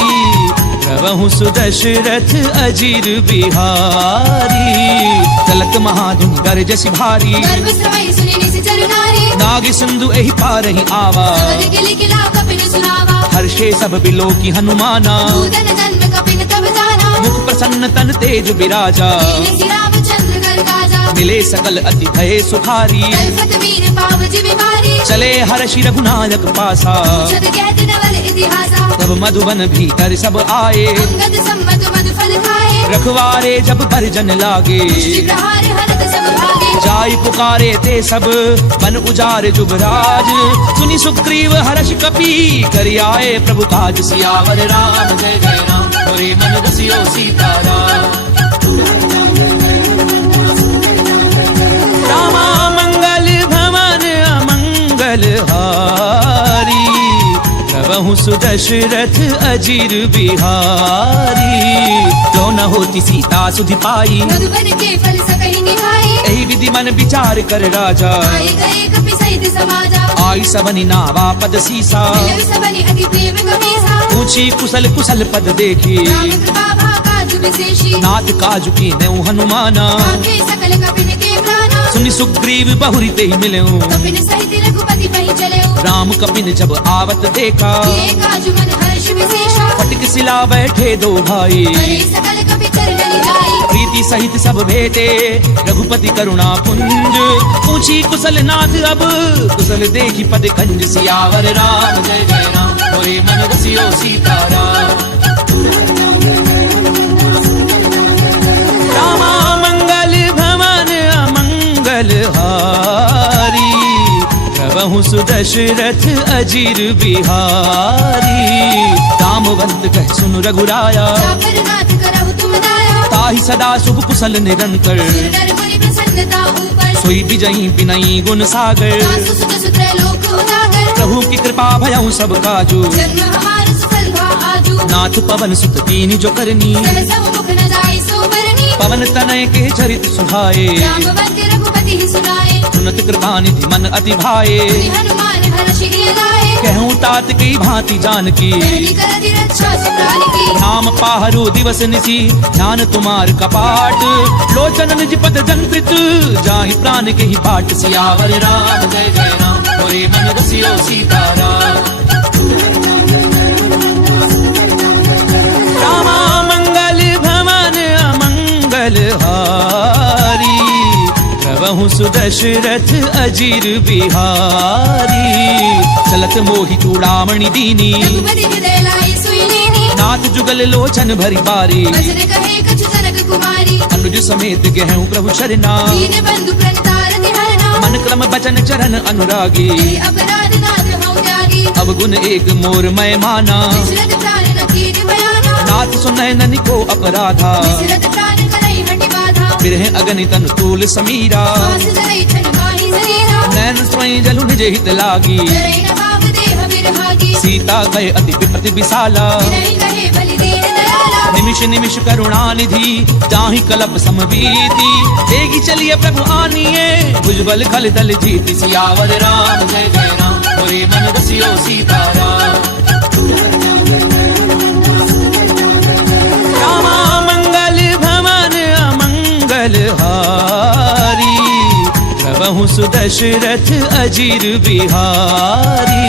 प्रभु सुदशरथ अजीर बिहारी। चलत महाधुन गरजसि भारी, गर्भ समय सुनि निश्चर नारी। नाग सिंधु एहि पारहि आवा, सबर गिली किला कपिन सुनावा। हर्षे सब बिलो की हनुमाना, भूधन जन्म कपिन तब जाना। मुख प्रसन्न तन तेज बिराजा, लीन रामचंद्र कर काजा। मिले सकल अति भय सुखारी, कल्पत वीर पावज बिमारी। चले हर्षि रघुनायक पासा, छद कहत नवल इतिहासा। तब मधुबन भीतर सब आए, अंगद सम्मत मधु फल खाए। रखवारे जब परिजन लागे, मुष्टि प्रहार हरत सब भागे। जाय पुकारे ते सब बन उजार जुबराज, सुनि सुग्रीव हर्ष कपि करि आए प्रभु काज, सियावर राम जय जय राम, मोरे मन बसियो सीताराम। रामा मंगल भवन अमंगल हारी, प्रभु सुदशरथ अजीर बिहारी। जो न होती सीता सुधि पाई, मधुबन के फल सकहि निभाई। एहि विधि मन विचार कर राजा, आए गए कपि सहित समाजा। आई सबनि नावा पद सीसा, मिलव सबनि अति प्रेम कपीसा। पूछी कुशल कुशल पद देखी, राम कृपा भा काज विशेषी। नाथ काजु की नेउ हनुमाना, आखे सकल कपिन के प्राणा। सुनि सुग्रीव बहुरी ते मिलऊं, कपिन सहित रघुपति पहि चलेऊ। राम कपिन जब आवत देखा, किए काजु मन हर्ष विशेषा। फटिक सिला बैठे दो भाई, करे सकल कपि चरण जाई। प्रीति सहित सब भेटे रघुपति करुणा पुंज, पूछी कुशल नाथ अब कुशल देखी पद कंज, सियावर राम जय जय राम, मोरे मन बसियो सीताराम। रामा मंगल भवन अमंगल हारी, प्रभु सुदशरथ अजीर बिहारी। रामवंत कह सुन रघुराया, जापर नाथ करहु तुम दाया। ताहि सदा शुभ कुशल निरंतर, सुर नर मुनि प्रसन्नता ऊपर। सोई बिजई बिनई गुण सागर, सासु सुत सुत्र लोक उजागर। प्रभु की कृपा भयउ सब काजू, जन्म हमार सफल भा आजू। नाथ पवन सुत कीनि जो करनी, सहस मुख न जाय सो बरनी। पवन तनय के चरित सुहाए, रामवंत रघुपति ही सुनाए। सुनत कृपा निधि मन अति भाए, मुनि हनुमान हर्षि लाए। कहूँ तात की भांति जानकी, धरती करति रक्षा सुप्राण की। नाम पाहरु दिवस निसी ध्यान तुम्हार कपाट, लोचन निज पद जंत्रित जाहि प्राण के ही बाट, सियावर राम जय जय राम, मोरे मन बसियो सीताराम। रामा मंगल भवन अमंगल हारी, प्रभु सुदशरथ अजीर बिहारी। चलत मोहि चूड़ामणि दीनी, रघुपति हृदय लाई सुई लीनी। नाथ जुगल लोचन भरी बारी, वचन कहे कछु जनक कुमारी। अनुज समेत गहूं प्रभु शरणा, दीन बंधु प्रणतारति हरना। मन क्रम बचन चरण अनुरागी, तेरे अपराध नाथ हऊँ त्यागी। अवगुण एक मोर मैं माना, विचरत प्राण न कीन बयाना। नाथ सुनय ननि को अपराधा, विचरत प्राण करई बिरह अगणित अनुतूल समीरा श्वास जरै छन माही शरीरा नैन स्वयं जलु निज हित लागी जरै न भाव देह विरहागी सीता कहे अति विपति विशाला विनय कहे बलि दीन दयाला निमिष निमिष करुणा निधि जाहि कलप समबीति देगी चलिए प्रभु आनिए भुजबल खल दल जीति सियावर राम जय जय राम मोरे मन रसियो सीताराम रामा मंगल भवन अमंगल हारी प्रभु सुदशरथ अजीर बिहारी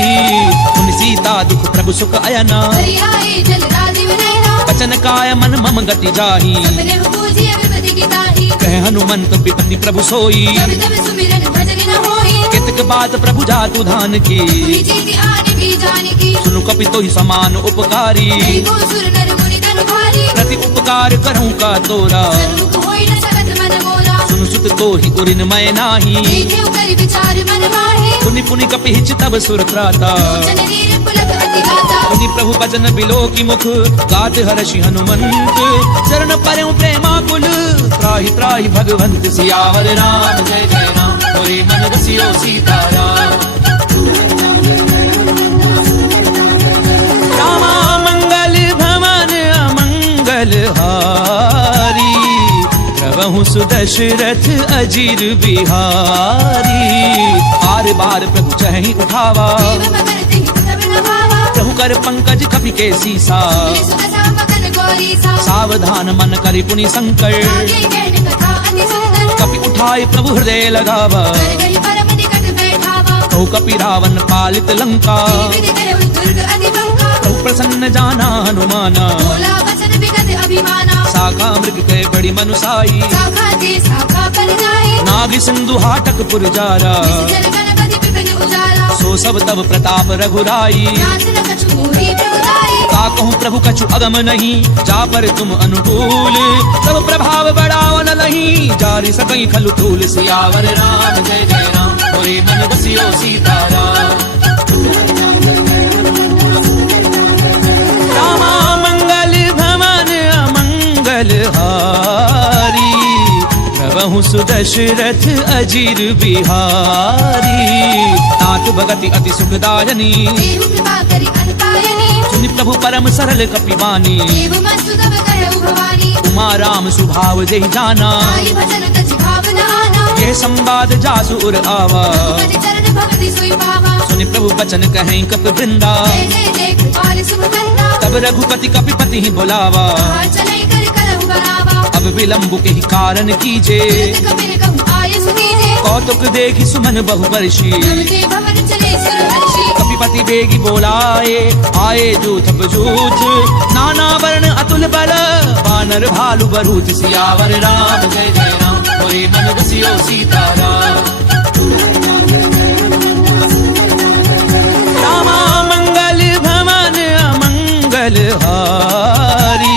उन सीता दुख प्रभु सुख अयना हरि आए जल राजीव नयना वचन काय मन मम गति जाही सपने पूजिय विपति की ताही कह हनुमंत विपति प्रभु सोई जब तब सुमिरन भजन न होई कितक बात प्रभु जातु धान की तुही जीति आने की जाने की सुनु कपि तो ही समान उपकारी कई को सुर नर मुनि तनु भारी प्रति उपकार करूं का तोरा सन्मुख होई न सकत मन मोरा सुनु सुत तो ही उरिन मैं नाही देखे कर विचार मन माहे पुनि पुनि कपि हिच तब सुर त्राता लोचन नीर पुलक अति गाता पुनि प्रभु भजन बिलो की मुख गात हर्षि हनुमंत चरण परम प्रेमाकुल त्राहि त्राहि भगवंत सियावर राम जय जय राम मोरे मन रसियो सीताराम रामा मंगल भवन अमंगल हारी प्रभु सुदशरथ अजीर बिहारी बार बार प्रभु चहि उठावा देव मगर तिहि तब न भावा प्रभु कर पंकज कपि के सीसा सुख सामगन गौरी सा सावधान मन करि पुनि संकर आगे कहन कथा अति सुंदर कपि उठाए प्रभु हृदय लगावा कर गई परम निकट बैठावा कहु कपि रावण पालित लंका विधि करहु दुर्ग अति बंका कहु प्रसन्न जाना हनुमाना बोला वचन विगत अभिमाना साका मृग के बड़ी मनुसाई शाखा ते शाखा पर जाए नाग सिंधु हाटक पुर जारा जन गणपति विपिन उजाला सो सब तब प्रताप रघुराई नाथ न कछु मोहि प्रभुताई का कहूँ प्रभु कछु अगम नहीं जा पर तुम अनुकूल सब प्रभाव बढ़ाव न लही जारी सकई खलु तूल सियावर राम जय जय राम मोरे मन बसियो सीताराम रामा मंगल भवन अमंगल हारी प्रभु सुदशरथ अजीर बिहारी नाथ भगति अति सुखदायनी देव कृपा करि अनपायनी सुनि प्रभु परम सरल कपिवानी देव मस्तु तब कहु भवानी उमा राम सुभाव जय जाना आई भजन तज भावना आना ये संवाद जासु उर आवा मन चरण भक्ति सोई पावा सुनि प्रभु बचन कहें कप वृंदा जय जय जय कृपाल सुख कंदा तब रघुपति कपिपति ही बुलावा चलै कर करहु बनावा अब विलंब के ही कारण कीजे तुरत कबीर कहु आय सुनीजे कौतुक देखी सुमन बहु वर्षी तब ते भवन चले सुर हर्षि कपिपति बेगी बोलाए आए जूथ बजूथ नाना वर्ण अतुल बल वानर भालु बरूथ सियावर राम जय जय राम मोरे मन रसियो सीताराम रामा मंगल भवन अमंगल हारी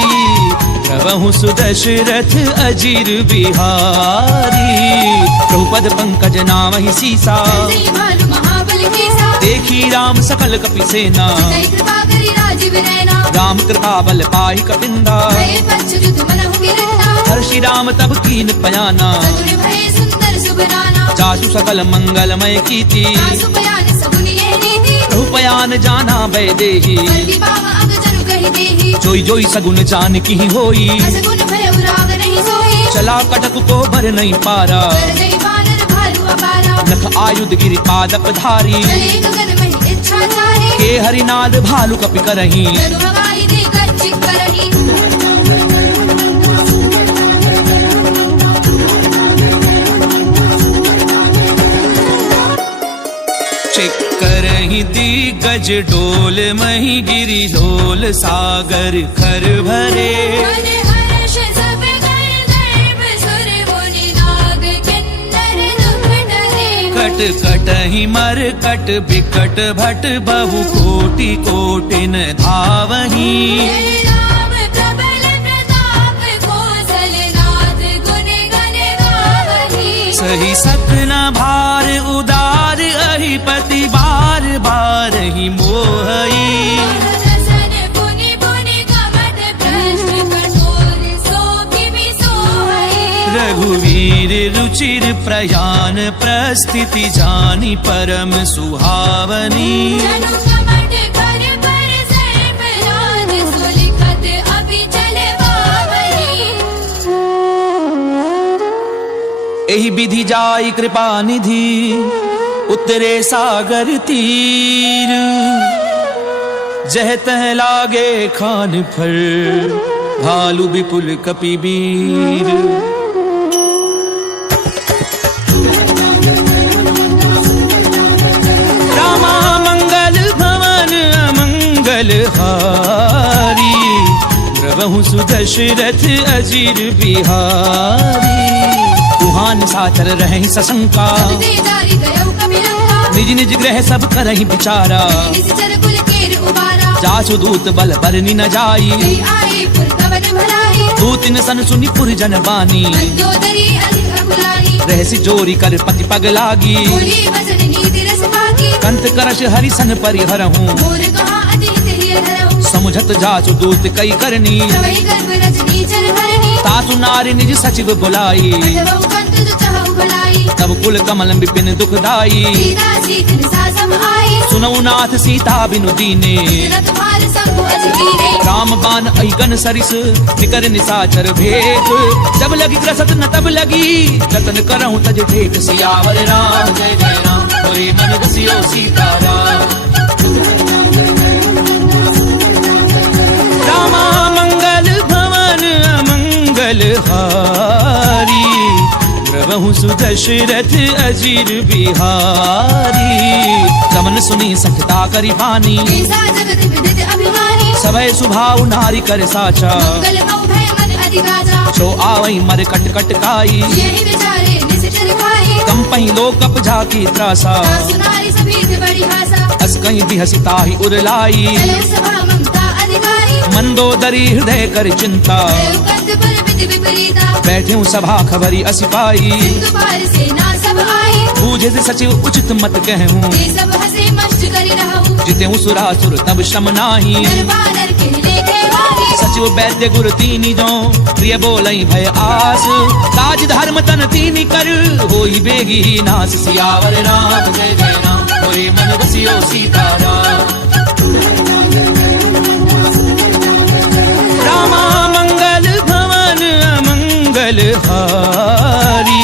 प्रभु सुदशरथ अजीर बिहारी प्रभुपद पंकज नाम ही सीसा जय भालु महाबल केसा देखी राम सकल कपि सेना जय कृपा करि राजीव नयना राम कृपा बल पाई कपिंदा भय पंचरुत मनहु गिरंदा हर्षि राम तब कीन पयाना सगुन भय सुंदर सुबनाना जासु सकल मंगलमय कीति आसु बयान सगुन ये नीति प्रभु पयान जाना वैदेही कल्कि बाम अग जनु कहि देहि जोई जोई सगुन जान की होई असगुन भय उराग नहीं सोई चला कटक को भर नहीं पारा कर जय बानर भालु अपारा नख आयुध गिरि पादप धारी चले गगन में इच्छा चाहे के हरिनाद भालु कपि करही जनु हवाई दे कर चिक करही करही दिग्गज डोल मही गिरि डोल सागर खर भरे मन हर्ष सब कर गर्भ सुर मुनि नाग किन्नर दुख डरे कट कटहि मर कट बिकट भट बहु कोटि कोटिन धावही जय राम प्रबल प्रताप कौशलनाथ गुण गण गावही सही सपना भार उदार अहिपति बार बार ही मोहई रसन पुनि पुनि कमट प्रश्न कठोर सो किमि सोहई रघु रुचिर प्रयाण प्रस्थिति जानी परम सुहावनी जनु कमट कर पर सर्प राज सुलिखत अभी चले बावली एहि विधि जाई कृपा निधि उतरे सागर तीर जह तह लागे खान फर भालू विपुल कपिबीर रामा मंगल भवन अमंगल हारी प्रभु सुदशरथ अजीर बिहारी कुहान साचर रहे सशंका दे जारी गयो कपिलंका निज निज ग्रह सब करहि विचारा निश्चर कुल केर उबारा जासु दूत बल बरनी न जाई गई आए पुर कवन भलाई दूतिन सन सुनि पुर जन बानी मंदोदरी अधिक बुलानी रहसि जोरी कर पति पग लागी बोली वचन नीति रस पाकी कंत करश हरि सन परिहरहूँ मोर कहा अतीत हिय धरहूँ समुझत जासु दूत कई करनी प्रवहि गर्भ रजनी चर हरणी तासु नारी निज सचिव बुलाई अथवा कंत जो चाहु भलाई तब कुल कमल विपिन दुखदाई सीता सीत निसा सम आई सुनऊ नाथ सीता बिनु दीने न तुम्हार संग अजगीरे राम बान अहिगन सरिस निकर निसाचर भेद जब लगी ग्रसत न तब लगी जतन करहूँ तज ठेठ सियावर राम जय जय राम होए मन रसियो सीताराम रामा मंगल भवन अमंगल हारी प्रभु सुदशरथ अजीर बिहारी कमन सुनी सखता करी पानी ऐसा जगत विदित अभिमानी सभय सुभाव नारी कर साचा मंगल मऊ भय मन अधिराजा छो आवई मर कट कट काई यही विचारे निश्चर खाई कंपई लोक अपजा की त्रासा सुनारी सभी बड़ी भाषा अस कहीं भी हसिता ही उरलाई चले सभा ममता अधिकारी मंदोदरी हृदय कर चिंता कंत पर विधि विपरीता बैठे सभा खबरी असिपाई सिंधु पार सेना सब आई बूझे से सचिव उचित मत कहूँ ये सब हंसे मस्त करी रहूं जिते सुरासुर तब श्रम नाही दरबार के लेखे वाली सचिव वैद्य गुरु तीनी जो प्रिय बोलई भय आस काज धर्म तन तीनी कर होई बेगी नास सियावर राम जय जय राम होए मन रसियो सीताराम रामा मंगल भवन अमंगल हारी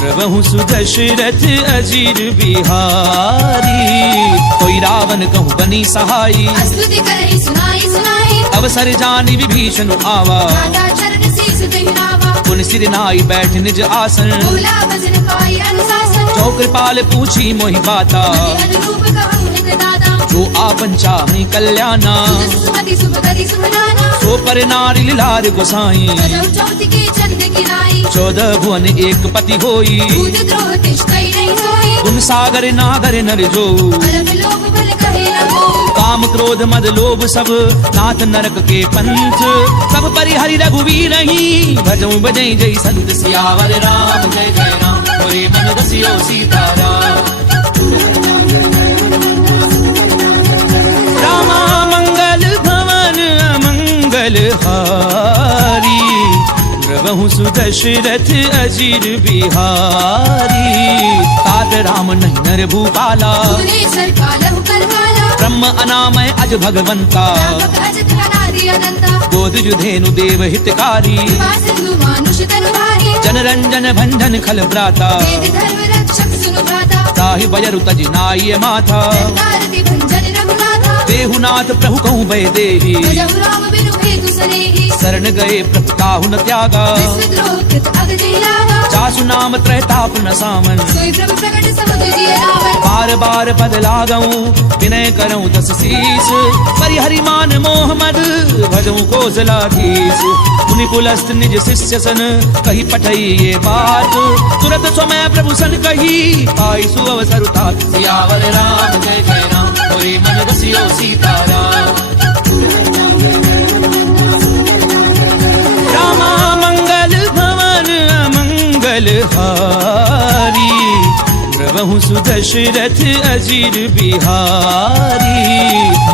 प्रभु सुदशरथ अजीर बिहारी कोई रावण कहूँ बनी सहाई स्तुति करहि सुनाई सुनाई अवसर जानी विभीषण आवा राधा चरण शीस दहिनावा पुन सिर नाई बैठ निज आसन बोला भजन पाई अनुशासन जो कृपाल पूछी मोहि बाता अनुरूप कहूँ हित दाता जो आपन चाहे कल्याणा सुमति सुभगति सुमनाना सो पर नारी लार गोसाई बजौ चौथ के चंद गिराई 14 भुवन एक पति होई दूध द्रोह तिष्ठई नहीं सोई गुण सागर नागर नर जो अलग लोभ भल कहे न हो काम क्रोध मद लोभ सब नाथ नरक के पंथ सब परिहरि रघुवीर ही भजऊ बजई जय संत सियावर राम जय जय राम होए मन रसियो सीताराम रामा मंगल भवन अमंगल हारी प्रभु सुदशरथ अजीर बिहारी तात राम नहीं नर भूपाला भुवनेश्वर कालहु करवाला ब्रह्म अनामय अज भगवंता व्यापक अजित अनादि अनंता गोद जुधेनु देव हितकारी सिंधु मानुष तनु भारी जन रंजन भंजन खल भ्राता वेद धर्म रक्षक सुनु भ्राता ताहि बजरु तज नाय माथा कारति भंजन रघुनाथा देहुनाथ प्रभु कहूँ भय देहि भजहु राम बिनु हेतु सनेहि शरण गए प्रभु ताहु न त्यागा विद्रोह कृत अगजहि लागा जासु नाम त्रैताप न सामन सोई प्रभु प्रकट समुझ जिय रावण बार बार पद लागऊं विनय करऊं 10 शीस परिहरि मान मोह मद भजऊं कौशलाधीश मुनि पुलस्त निज शिष्य सन कही पठई ये बात तुरत समय प्रभु सन कही पाई सुअवसर तात सियावर राम जय जय राम होए मन रसियो सीताराम रामा मंगल भवन अमंगल हारी प्रभु सुदशरथ अजीर बिहारी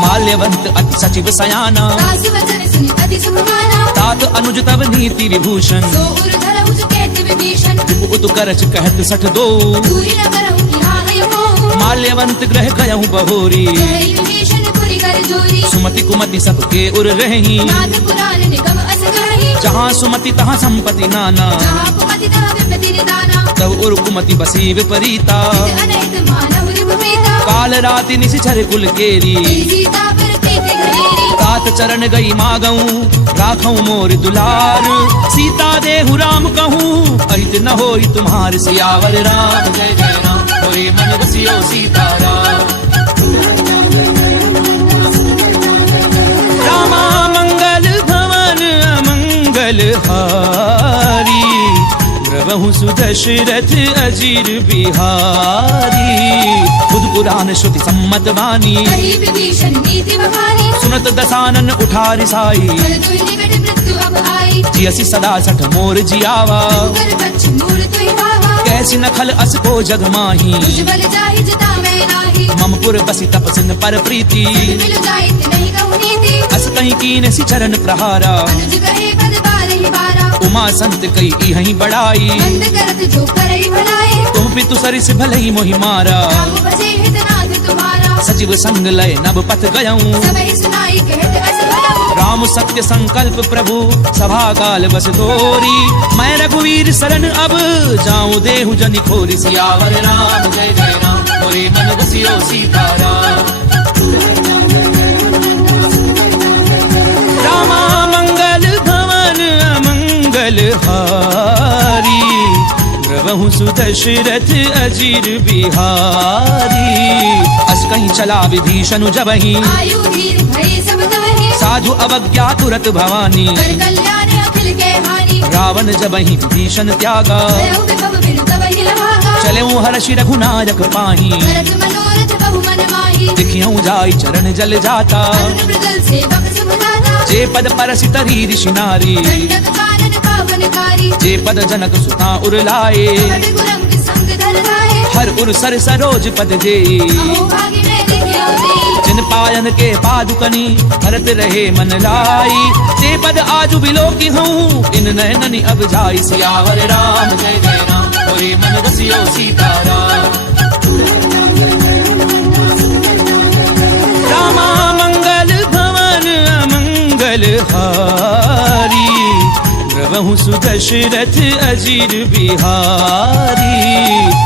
माल्यवंत अति सचिव सयाना दास वचन सुनि अति सुख माना तात अनुज तब नीति विभूषण सो उर धरहु जो कहते विभीषण उत करच कहत सठ दो दूरी न करहु कि हाँ है मोह माल्यवंत ग्रह गयहु बहोरी कहि विभीषण पुरि कर जोरी सुमति कुमति सबके उर रही नाथ पुराण निगम अस कहि जहाँ सुमति तहाँ संपत्ति नाना जहाँ कुमति तहाँ विपत्ति निदाना तब उर कुमति बसी विपरीता अनहित मानव रिपुपीता काल राति निशिचर कुल केरी सीता पर प्रीति घनेरी तात चरण गई मागऊं राखऊं मोर दुलार सीता देहु राम कहूँ अहित न होई तुम्हार सियावर राम जय जय राम होए मन रसियो सीताराम रामा मंगल भवन अमंगल हारी द्रवहु सुदशरथ अजीर बिहारी खुद पुराण श्रुति सम्मत वाणी कहि विभीषण नीति बखानी सुनत दसानन उठारि साई फल तुहि निकट मृत्यु अब आई जियसि सदा सठ मोर जियावा कर बच्च मूर तुहि भावा कैसी नखल अस को जग माही तुझ बल जाहि जता मैं नाही ममपुर बसी तपसिन पर प्रीति मिल जाहि नहीं कहु नीति अस कहीं कीन सि चरण प्रहारा अनुज कहे पद बारहि बारा उमा संत कई इहहीं बड़ाई बंद करत जो करहि भलाई तुम पितु सरिस भलई मोहि मारा राम बसे हितनाथ तुम्हारा सचिव संग लय नभ पथ गयऊं सबहि सुनाई कहत अस भयऊ राम सत्य संकल्प प्रभु सभा काल बस तोरी मैं रघुवीर शरण अब जाऊं देहु जनि खोरी सियावर राम जय जय राम होरे मन रसियो सीताराम रामा मंगल भवन अमंगल हारी द्रवहु सुदशरथ अजीर बिहारी अस कहीं चला विभीषण जबहि आयु धीर भय सब तवहि साधु अवज्ञा तुरत भवानी कर कल्याण अखिल के हानि रावण जबहि विभीषण त्यागा भयउ विभव बिनु तवहि लभागा चले हर्षि रघुनायक पाही भरत मनोरथ बहु मन माही दिखियऊं जाई चरण जल जाता अरुण मृगल सेवक शुभ दाता जे पद परसि तरी ऋषि नारी दंडक कानन पावनकारी जे पद जनक सुता उर लाए खड्ग रंग संग धर धाये हर उर सर सरोज पद जे अहो भागी मैं देखियो दे जिन पायन के पादुकनी भरत रहे मन लाई ते पद आजु बिलोकी हूँ इन नयननि अब जाई सियावर राम जय जय राम होरे मन रसियो सीताराम रामा मंगल भवन अमंगल हारी द्रवहु सुदशरथ अजीर बिहारी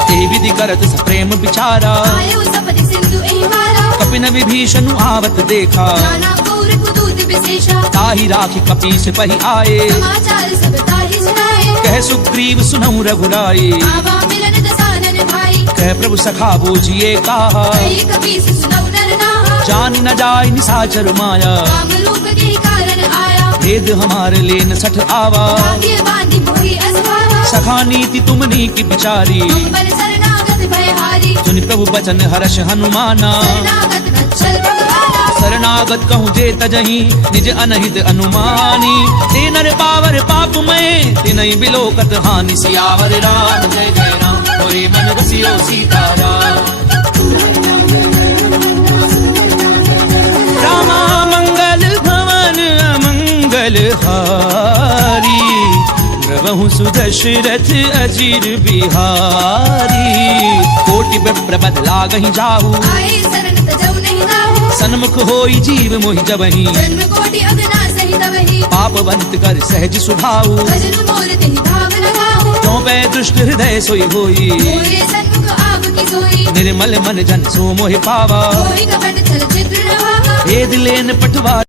ते विधि करत प्रेम विचारा आयु सपति सिंधु एहि मारा कपिन विभीषण आवत देखा नाना कौर कुदूत विशेषा ताहि राखी कपीस पहि आए समाचार सब ताहि सुनाए कह सुग्रीव सुनहु रघुराई आवा मिलन दसानन भाई कह प्रभु सखा बूझिए कहा कहि कपीस सुनौ नर नाहा जान न जाय निसाचर माया काम रूप के कारण आया भेद हमारे लेन सठ आवा भाग्य बांधि मोहि असभावा सखा नीति तुमनी की बिचारी बल शरणागत भयहारी सुनि प्रभु बचन हर्ष हनुमाना शरणागत वत्सल भगवाना शरणागत कहूँ जे तजहि निज अनहित अनुमानी ते नर पावर पाप में तिनहि बिलोकत हानि सियावर राम जय जय राम होरे मन रसियो सीताराम रामा मंगल भवन अमंगल हारी द्रवहु सुदशरथ अजीर बिहारी कोटि विप्रपद लागहि जाहु आए शरण तजौ नहीं नाहु सन्मुख होई जीव मोहि जबहि जन्म कोटि अगना सहित वही पापवंत कर सहज सुभाऊ भजन मोर तिहि भाव लगाहु क्यों पै दुष्ट हृदय सोई होई मोरे सन्मुख आव की सोई निर्मल मन जन सो मोहि पावा कोई कपट छल छिद्र न भावा भेद लेन पटवा